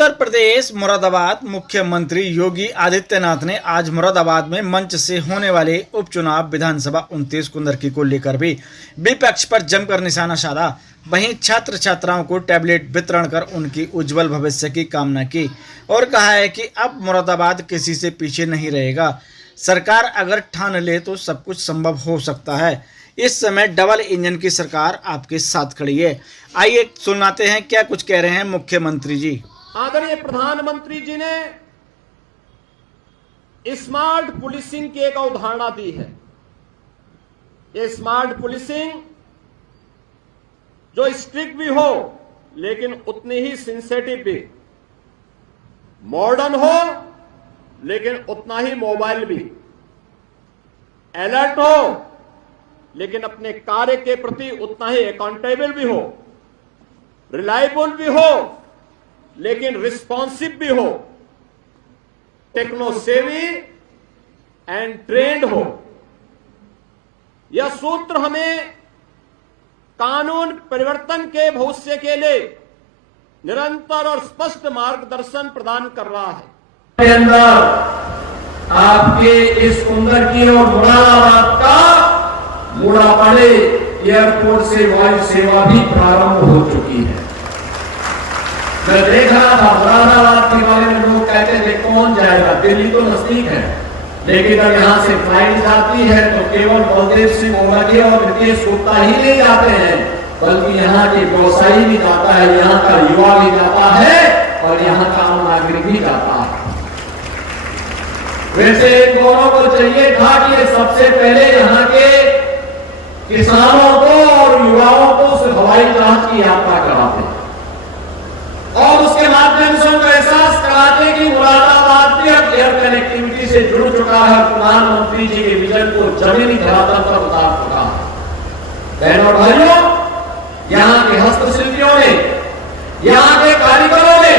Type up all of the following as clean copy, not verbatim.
उत्तर प्रदेश मुरादाबाद मुख्यमंत्री योगी आदित्यनाथ ने आज मुरादाबाद में मंच से होने वाले उपचुनाव विधानसभा 29 कुंदरकी को लेकर भी विपक्ष पर जमकर निशाना साधा। वहीं छात्र छात्राओं को टैबलेट वितरण कर उनकी उज्जवल भविष्य की कामना की और कहा है कि अब मुरादाबाद किसी से पीछे नहीं रहेगा। सरकार अगर ठान ले तो सब कुछ संभव हो सकता है। इस समय डबल इंजन की सरकार आपके साथ खड़ी है। आइए सुनाते हैं क्या कुछ कह रहे हैं मुख्यमंत्री जी। आदरणीय प्रधानमंत्री जी ने स्मार्ट पुलिसिंग की एक अवधारणा दी है। ये स्मार्ट पुलिसिंग जो स्ट्रिक्ट भी हो लेकिन उतनी ही सेंसिटिव भी, मॉडर्न हो लेकिन उतना ही मोबाइल भी, अलर्ट हो लेकिन अपने कार्य के प्रति उतना ही अकाउंटेबल भी हो, रिलायबल भी हो लेकिन रिस्पॉन्सिव भी हो, टेक्नो सेवी एंड ट्रेंड हो। यह सूत्र हमें कानून परिवर्तन के भविष्य के लिए निरंतर और स्पष्ट मार्गदर्शन प्रदान कर रहा है। के अंदर आपके इस कुंदरकी और मुरादाबाद का मुड़ापड़े एयरपोर्ट से वायु सेवा भी प्रारंभ हो चुकी है। मैं देख रहा था मुरादाबाद के बारे में लोग कहते थे कौन जाएगा, दिल्ली तो नजदीक है, लेकिन अगर यहां से फ्लाइट जाती है तो केवल बलदेव सिंह ओलागे और नितेश गुप्ता ही नहीं जाते हैं, बल्कि यहाँ के व्यवसायी भी जाता है, यहाँ का युवा भी जाता है और यहाँ का आम नागरिक भी जाता है। वैसे इन दोनों को चाहिए था कि सबसे पहले यहाँ के किसानों को और युवाओं को सिर्फ हवाई जहाज की यात्रा कराते और उसके माध्यम से उनको एहसास कराते कि मुरादाबाद भी अब एयर कनेक्टिविटी से जुड़ चुका है, प्रधानमंत्री जी के विजन को जमीनी धरातल पर उतार चुका है। बहनों और भाइयों, यहाँ के हस्तशिल्पियों ने, यहाँ के कारीगरों ने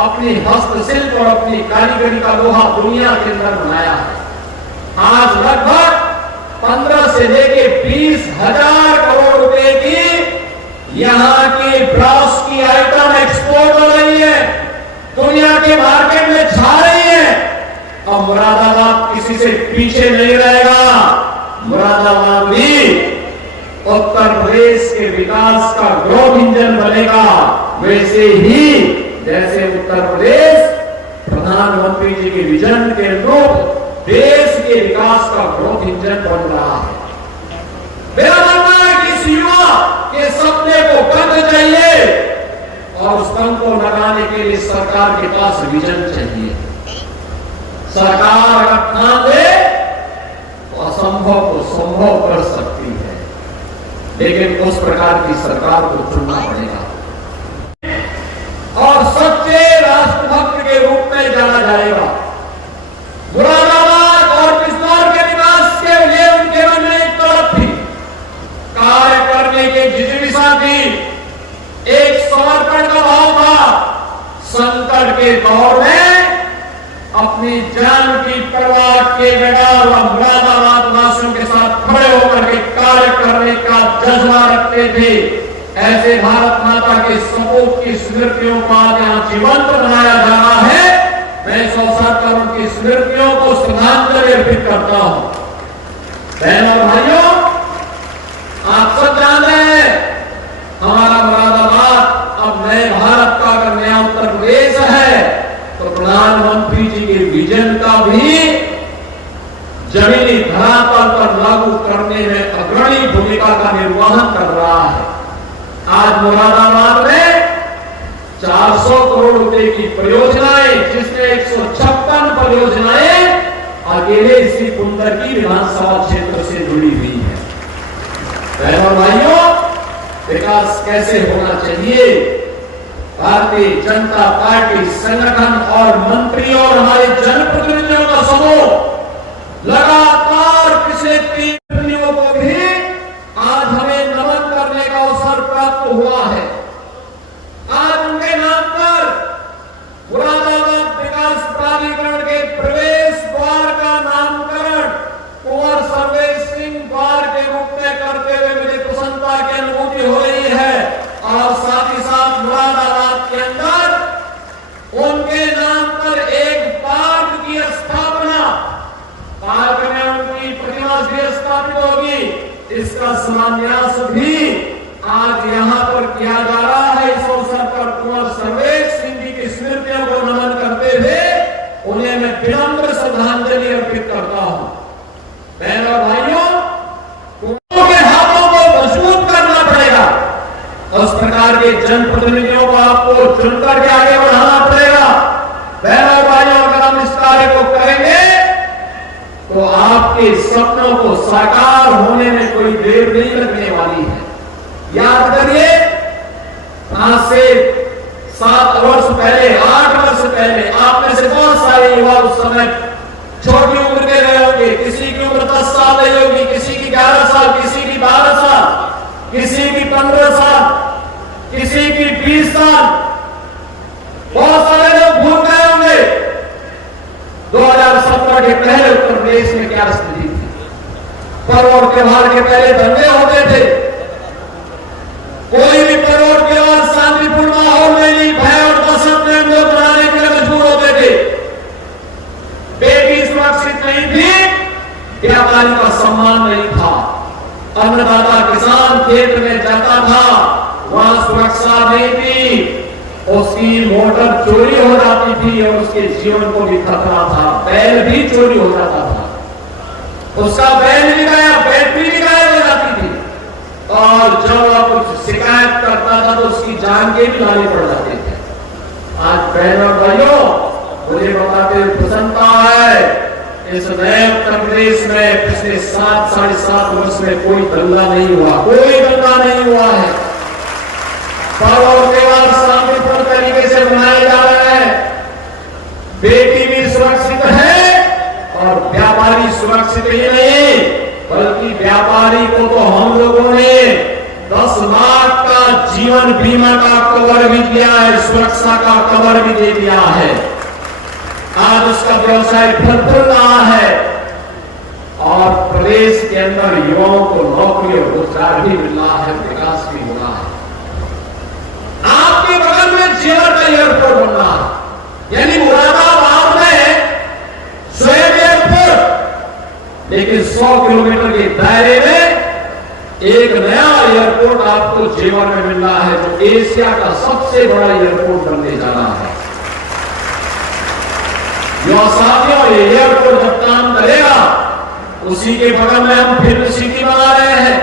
अपनी हस्तशिल्प और अपनी कारीगरी का लोहा दुनिया के अंदर बनाया है। आज लगभग 15 से लेके 20,000 करोड़ रुपए की यहाँ की ब्रास की आइटम एक्सपोर्ट हो रही है, दुनिया के मार्केट में छा रही है। अब मुरादाबाद किसी से पीछे नहीं रहेगा। मुरादाबाद भी उत्तर प्रदेश के विकास का ग्रोथ इंजन बनेगा। वैसे ही जैसे उत्तर प्रदेश प्रधानमंत्री जी के विजन के अनुरूप देश के विकास का ग्रोथ इंजन बन रहा है। मेरा मानना है कि इस युवा के सपने को करना चाहिए और उस दम को लगाने के लिए सरकार के पास विजन चाहिए। सरकार अगर ठान ले तो असंभव को संभव कर सकती है, लेकिन उस प्रकार की सरकार को चुनना पड़ेगा और सच्चे राष्ट्रभक्त के रूप में जाना जाएगा। मुरादाबाद और बिजनौर के विकास के लिए उनके मन में एक तड़प थी, कार्य करने की जिज्ञासा थी, एक समर्पण का भाव था। संकट के दौर में अपनी जान की परवाह किए बगैर वह मुरादाबाद वासियों के साथ खड़े होकर के कार्य करने का जज्बा रखते थे। ऐसे भारत माता के सपूत की स्मृतियों को आज यहाँ जीवंत बनाया जा रहा है। मैं इस अवसर पर उनकी स्मृतियों को श्रद्धांजलि अर्पित करता हूं। बहनों और भाइयों, आप सब जान रहे हैं हमारा मुरादाबाद अब नए भारत का अगर नया उत्तर प्रदेश है तो प्रधानमंत्री जी के विजन का भी जमीनी धरातल पर लागू करने में अग्रणी भूमिका का निर्वहन कर रहा है। आज मुरादाबाद में 400 करोड़ रुपए की परियोजनाएं, जिसमें 156 परियोजनाएं अकेले इसी कुंदरकी विधानसभा क्षेत्र से जुड़ी हुई है। बहनों भाइयों, विकास कैसे होना चाहिए? भारतीय जनता पार्टी संगठन और मंत्रियों और हमारे जनप्रतिनिधियों का समूह लगातार पिछले 3 दिनों को भी आज हमें नमन करने का अवसर प्राप्त हुआ है। आज उनके नाम पर मुरादाबाद विकास प्राधिकरण के प्रवेश द्वार का नामकरण कुंवर सर्वेश सिंह द्वार के रूप में करते हुए मुझे प्रसन्नता की अनुभूति हो रही है और साथ ही साथ मुरादाबाद के अंदर इसका शिलान्यास भी आज यहाँ पर किया जा रहा है। इस अवसर पर कुंवर सर्वेश सिंह जी की स्मृतियों को नमन करते हुए उन्हें मैं विनम्र श्रद्धांजलि अर्पित करता हूँ। बहनों और भाइयों, कुंवरों के हाथों को मजबूत करना पड़ेगा। उस प्रकार के जनप्रतिनिधियों को आपको चुनकर के आगे बढ़ाना पड़ेगा। बहनों और भाइयों, अगर हम इस कार्य को करेंगे तो आपके सपनों को साकार होने में कोई देर नहीं लगने वाली है। याद करिए, आज से 7 वर्ष पहले, 8 वर्ष पहले आप में से बहुत सारे युवा उस समय छोटी उम्र के रहे होंगे। किसी की उम्र 10 साल रही होगी, किसी की 11 साल, किसी की 12 साल, किसी की 15 साल, किसी की 20 साल। बहुत सारे लोग भूल गए होंगे 2017 के पहले उत्तर प्रदेश में क्या स्थिति थी। पर्व और त्योहार के पहले दंगे होते थे। कोई भी पर्व और त्योहार शांतिपूर्ण माहौल में नहीं, भय और दहशत में हम लोग मनाने के लिए मजबूर होते थे। बेटी सुरक्षित नहीं थी, व्यापारी का सम्मान नहीं था, अन्नदाता किसान खेत में जाता था, वहां सुरक्षा नहीं थी, उसकी मोटर चोरी हो जाती थी और उसके जीवन को भी खतरा था। बैल भी चोरी हो जाता था, उसका बैल भी गया, बैटरी भी गायब हो जाती थी, और जब आप कुछ शिकायत करता था तो उसकी जान के भी लाले पड़ जाते थे। आज बहनों और भाइयों, मुझे बताते प्रसन्नता है, इस नए उत्तर प्रदेश में पिछले 7-7.5 वर्ष में कोई दंगा नहीं हुआ, कोई दंगा नहीं हुआ है। पर्व और त्योहार शांतिपूर्ण तरीके से मनाए जा रहे हैं। बेटी भी सुरक्षित है और व्यापारी सुरक्षित ही नहीं, बल्कि व्यापारी को तो हम लोगों ने 10 लाख का जीवन बीमा का कवर भी दिया है, सुरक्षा का कवर भी दे दिया है। आज उसका व्यवसाय फल फूल रहा है और प्रदेश के अंदर युवाओं को नौकरी और रोजगार भी मिल रहा है, विकास भी हो रहा है। आपके बगल में जेवर का एयरपोर्ट बन रहा है, यानी मुरादाबाद में स्वयं एयरपोर्ट, लेकिन 100 किलोमीटर के दायरे में एक नया एयरपोर्ट आपको जेवर में मिल रहा है, जो एशिया का सबसे बड़ा एयरपोर्ट बनने जा रहा है। युवा साथियों, ये एयरपोर्ट जब काम करेगा, उसी के बगल में हम फिल्म सिटी बना रहे हैं।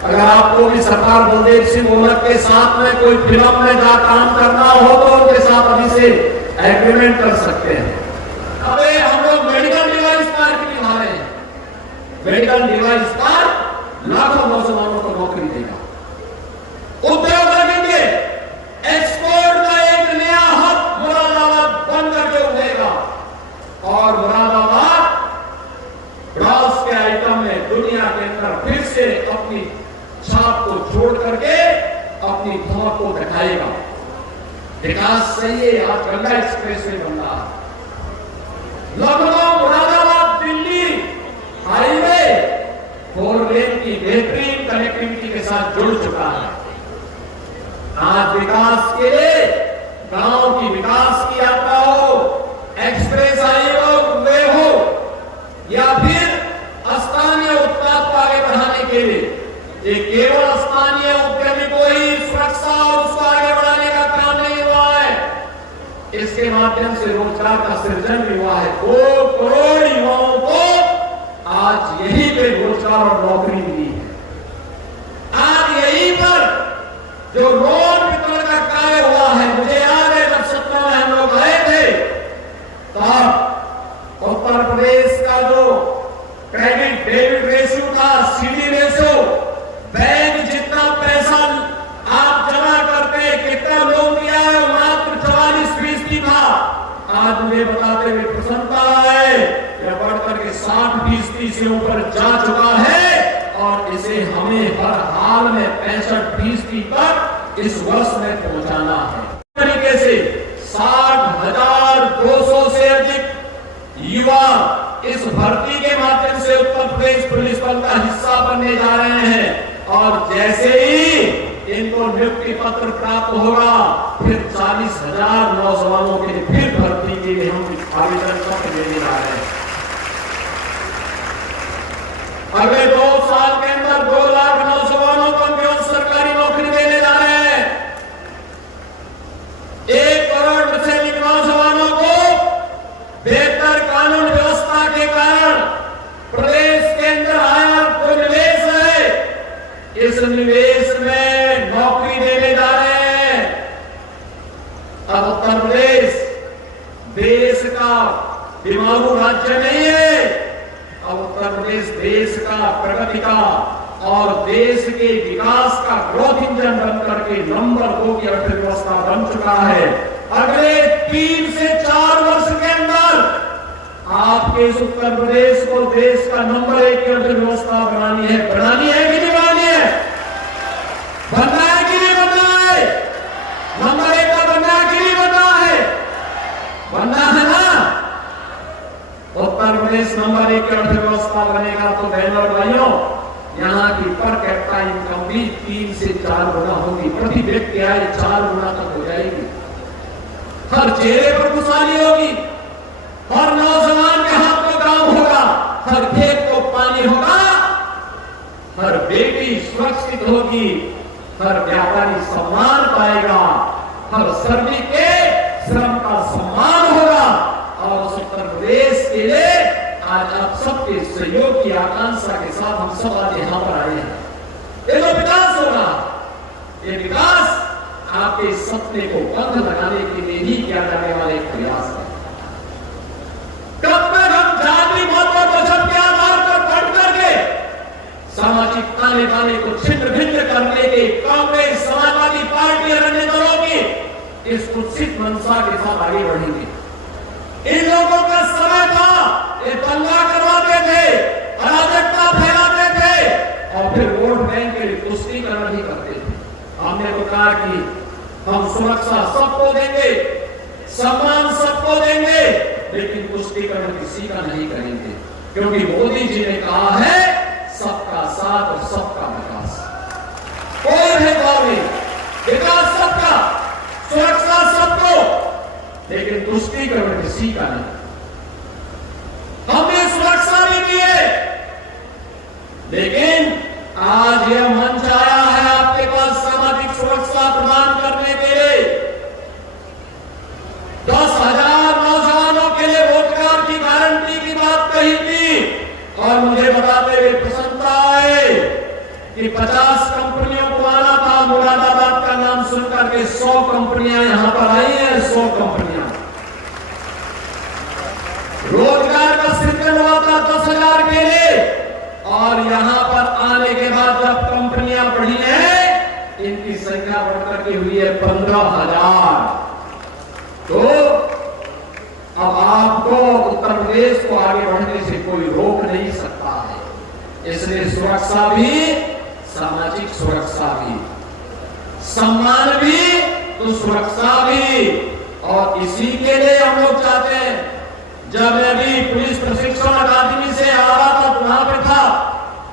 अगर आपको भी सरदार बलदेव सिंह मोहम्मद के साथ में कोई फिल्म में जा काम करना हो तो उनके साथ अभी से एग्रीमेंट कर सकते हैं। अबे हम लोग मेडिकल डिवाइस पार्क भी बना रहे हैं। मेडिकल डिवाइस पार्क लाखों नौजवानों को नौकरी देगा, उद्योग लगेंगे, एक्सपोर्ट का एक नया हब मुरादाबाद बन करके उठेगा और मुरादाबाद ब्रास के आइटम में दुनिया के अंदर फिर से अपनी छाप को छोड़ करके अपनी धमक को दिखाएगा। विकास सही है, आज गंगा एक्सप्रेस वे बन रहा है, लखनऊ मुरादाबाद दिल्ली हाईवे 4 लेन की बेहतरीन कनेक्टिविटी के साथ जुड़ चुका है। आज विकास के लिए गांव की विकास की यात्रा हो, एक्सप्रेस हाईवे हो, या फिर स्थानीय उत्पाद को आगे बढ़ाने के लिए, ये केवल स्थानीय उद्यमी को ही सुरक्षा और उसको आगे बढ़ाने का काम नहीं हुआ है, इसके माध्यम से रोजगार का सृजन भी हुआ है। 2 करोड़ युवाओं को आज यहीं पे रोजगार और नौकरी मिली है। आज यहीं पर जो रोड वितरण का कार्य हुआ है, मुझे याद है जब 17 में हम लोग आए थे, तब उत्तर प्रदेश का जो क्रेडिट डेबिट रेशियो था, सीडी रेशियो, बैंक जितना पैसा आप जमा करते, कितना लोन दिया है, मात्र 44% था। आज मुझे बताते हुए प्रसन्नता है, यह बढ़कर के 60% से ऊपर जा चुका है और इसे हमें हर हाल में 65% तक इस वर्ष में पहुंचाना है। तरीके से 60,200 से अधिक युवा इस भर्ती के माध्यम से उत्तर प्रदेश पुलिस बल का हिस्सा बनने जा रहे हैं और जैसे ही इनको नियुक्ति पत्र प्राप्त होगा, फिर 40,000 नौजवानों के लिए फिर भर्ती के लिए हम आवेदन पत्र देने जा रहे हैं। अगले 2 साल के अंदर इस निवेश में नौकरी देने जा रहे हैं। अब उत्तर प्रदेश देश का दिमागू राज्य नहीं है, अब उत्तर प्रदेश देश का, प्रगति का और देश के विकास का ग्रोथ इंजन बन करके नंबर 2 की अर्थव्यवस्था बन चुका है। अगले 3 से 4 वर्ष के अंदर आपके इस उत्तर प्रदेश को देश का नंबर 1 की अर्थव्यवस्था बनानी है कि नहीं बनानी है? बनना है कि नहीं बनना है? नंबर 1 का बनना है कि नहीं बनना है? बनना है ना? उत्तर प्रदेश नंबर 1 की अर्थव्यवस्था बनेगा तो बहनों और भाइयों, यहाँ की पर कैपिटा इनकम भी 3 से 4 गुना होगी, प्रति व्यक्ति आय 4 गुना तक हो जाएगी। हर चेहरे पर खुशहाली होगी, हर नौजवान के हाथ में काम होगा, हर खेत को पानी होगा, हर बेटी सुरक्षित होगी, हर व्यापारी सम्मान पाएगा, हर श्रमिक के श्रम का सम्मान होगा। और उस उत्तर प्रदेश के लिए आज आप सबके सहयोग की आकांक्षा के साथ हम सब आज यहां पर आए हैं। ये जो विकास होगा, ये विकास आपके सपने को बंद लगाने के लिए ही किया जाने वाला एक प्रयास है। कब तक हम जाति मत और मजहब के आधार पर बढ़ करके सामाजिक ताने बाने को छिन्न भिन्न करने के कांग्रेस, समाजवादी पार्टी और अन्य दलों की इस कुत्सित मंशा के साथ आगे बढ़ेंगे? इन लोगों का समय था, ये दंगा करवाते थे, अराजकता फैलाते थे और फिर वोट बैंक के लिए तुष्टीकरण भी करते थे। हमने तो कहा कि हम सुरक्षा सबको देंगे, सम्मान सबको देंगे, लेकिन तुष्टीकरण किसी का नहीं करेंगे, क्योंकि मोदी जी ने कहा है सबका साथ और सबका विकास। कोई भेदभाव नहीं, विकास सबका, सुरक्षा सबको, लेकिन तुष्टीकरण किसी का नहीं। हमने सुरक्षा भी दी है, लेकिन आज यह मंच आया है आपके पास सामाजिक सुरक्षा प्रदान करने के लिए। 10,000 नौजवानों के लिए रोजगार की गारंटी की बात कही थी और मुझे बताते हुए प्रसन्नता है कि 50 कंपनियों को आना था। मुरादाबाद का नाम सुनकर के 100 कंपनियां यहां पर आई हैं, 100 कंपनियां। रोजगार का सृजन हुआ था 10,000 के लिए और यहां पर आने के बाद जब कंपनियां बढ़ी हैं, इनकी संख्या बढ़कर के हुई है 15,000। तो अब आपको उत्तर प्रदेश को आगे बढ़ने से कोई रोक नहीं सकता है। इसलिए सुरक्षा भी, सामाजिक सुरक्षा भी, सम्मान भी तो सुरक्षा भी। और इसी के लिए हम लोग चाहते हैं, जब मैं भी पुलिस प्रशिक्षण अकादमी से आ रहा था तो वहां पे था,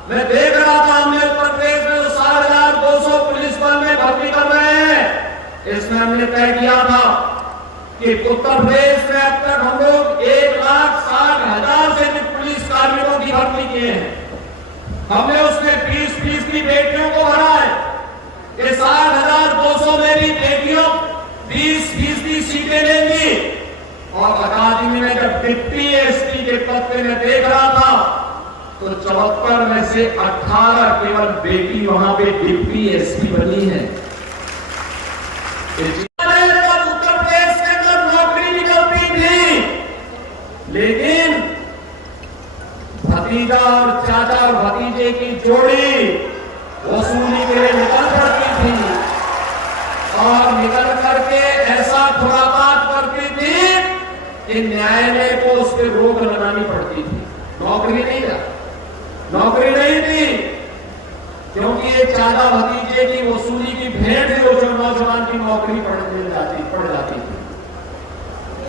मैं देख रहा था हमने उत्तर प्रदेश में 7,200 पुलिस बल में भर्ती कर रहे हैं। इसमें हमने तय किया था कि उत्तर प्रदेश में अब तक हम लोग 1,60,000 से अधिक पुलिस कार्मिकों की भर्ती किए हैं। हमने उसमें 20% बेटियों को भरा है। ये 7,200 में भी बेटियों 20% सीटें लेंगी। और अकादमी में जब डिप्टी एसपी के पद पे मैं देख रहा था तो 74 में से 18 केवल बेटी वहां पे डिप्टी एसपी बनी है। उत्तर प्रदेश के अंदर नौकरी निकलती थी, लेकिन भतीजा और चाचा और भतीजे की जोड़ी वसूली के लिए निकल पड़ती थी और निकल करके ऐसा खुरापात करती थी कि न्यायालय को उस पर रोक लगानी पड़ती थी। नौकरी नहीं थी, क्योंकि ये चाचा भतीजे की वसूली की भेंट से उस नौजवान की नौकरी पड़ जाती थी।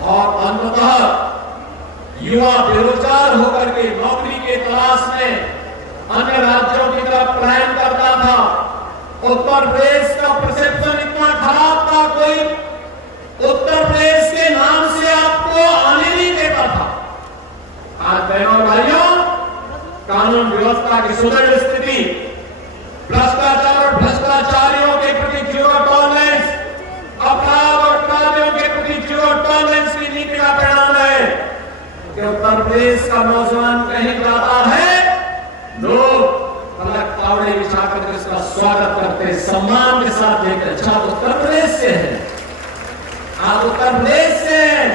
और अंततः युवा बेरोजगार होकर के नौकरी के तलाश में अन्य राज्यों की तरफ पलायन करता था। उत्तर प्रदेश का परसेप्शन इतना खराब था, कोई उत्तर प्रदेश के नाम से आपको आने नहीं देता था। आज बहनों और भाइयों, कानून व्यवस्था की सुदृढ़ स्थिति, भ्रष्टाचार और भ्रष्टाचारियों के प्रति जीरो टॉलरेंस, अपराध और अपराधियों के प्रति जीरो टॉलरेंस की नीति का परिणाम है कि उत्तर प्रदेश का नौजवान कहीं जाता है, लोग अलग कावड़े बिछा कर इसका स्वागत करते, सम्मान के साथ लेकर। अच्छा, उत्तर प्रदेश से है, आप उत्तर प्रदेश से हैं।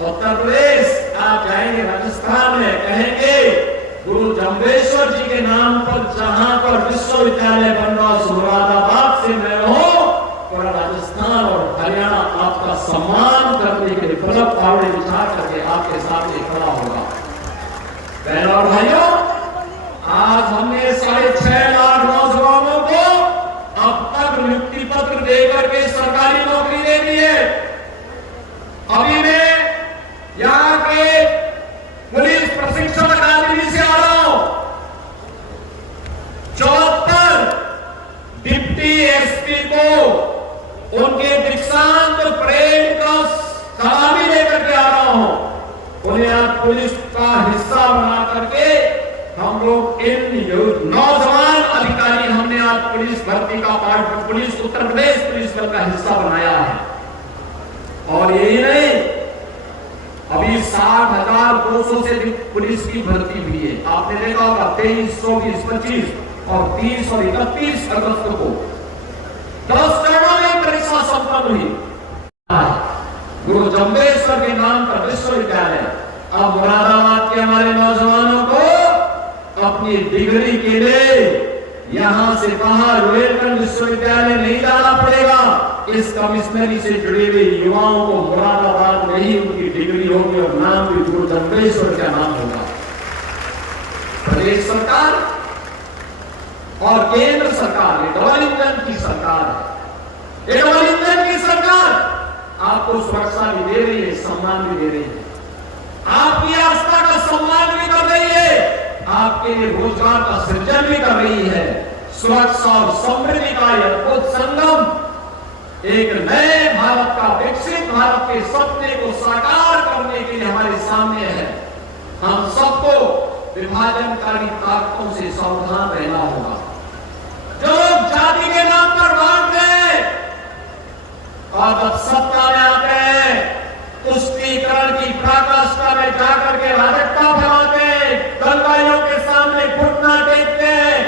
उत्तर प्रदेश आप जाएंगे राजस्थान में, कहेंगे गुरु जम्बेश्वर जी के नाम पर जहां पर विश्वविद्यालय बन रहा मुरादाबाद से मैं हूं, और राजस्थान और हरियाणा आपका सम्मान करने के लिए फलक कावड़े बिछा करके आपके सामने खड़ा होगा। बहनों और भाइयों, आज हमने 6.5 लाख नौजवानों को अब तक नियुक्ति पत्र देकर के सरकारी नौकरी दे दी है। अभी मैं यहाँ के पुलिस प्रशिक्षण अकादमी से आ रहा हूं। 74 डिप्टी एसपी को उनके दीक्षांत परेड का सलामी लेकर के आ रहा हूं। उन्हें आज पुलिस का हिस्सा बना करके हम लोग इन नौजवान अधिकारी हमने आज पुलिस भर्ती का part, police Uttar Pradesh police बल का हिस्सा बनाया है। और यही नहीं, अभी 60,200 से अधिक पुलिस की भर्ती हुई है। आपने देखा होगा 23, 24, 25 और 30 और 31 अगस्त को 10 चरणों में परीक्षा संपन्न हुई। गुरु जम्बेश्वर के नाम पर विश्वविद्यालय। अब मुरादाबाद के हमारे नौजवानों को अपनी डिग्री के लिए यहां से बाहर रोहिलखंड विश्वविद्यालय नहीं जाना पड़ेगा। इस कमिश्नरी से जुड़े हुए युवाओं को मुरादाबाद में ही उनकी डिग्री होगी और नाम भी गुरु जम्बेश्वर का नाम होगा। प्रदेश सरकार और केंद्र सरकार, ये डबल इंजन की सरकार है। ये डबल इंजन की सरकार आपको सुरक्षा भी दे रही है, सम्मान भी दे रही है, आपकी आस्था का सम्मान भी कर रही है, आपके लिए रोजगार का सृजन भी कर रही है। सुरक्षा और समृद्धि का यह अद्भुत संगम एक नए भारत का, विकसित भारत के सपने को साकार करने के लिए हमारे सामने है। हम सबको विभाजनकारी ताकतों से सावधान रहना होगा। जो लोग जाति के नाम पर बांट रहे और जब सत्ता में आते हैं, तुष्टीकरण की पराकाष्ठा में जाकर के राजकता फैलाते हैं, दंगाइयों के सामने घुटना टेकते हैं,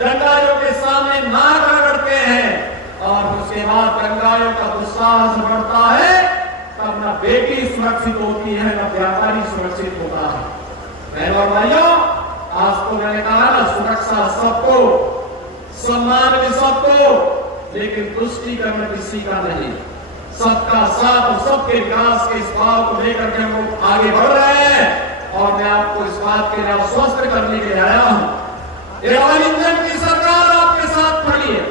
दंगाइयों के सामने नाक रगड़ते हैं, और उसके बाद दंगाइयों का दुस्साहस बढ़ता है, तब न बेटी सुरक्षित होती है न व्यापारी सुरक्षित होता है। बहनों और भाइयों, आज तो मैंने कहा ना, सुरक्षा सबको, सम्मान भी सबको, लेकिन तुष्टीकरण किसी का नहीं। सबका साथ और सबके विकास के इस भाव को लेकर के हम लोग आगे बढ़ रहे हैं। और मैं आपको इस बात के लिए आश्वस्त करने के लिए आया हूं, ये डबल इंजन की सरकार आपके साथ खड़ी है।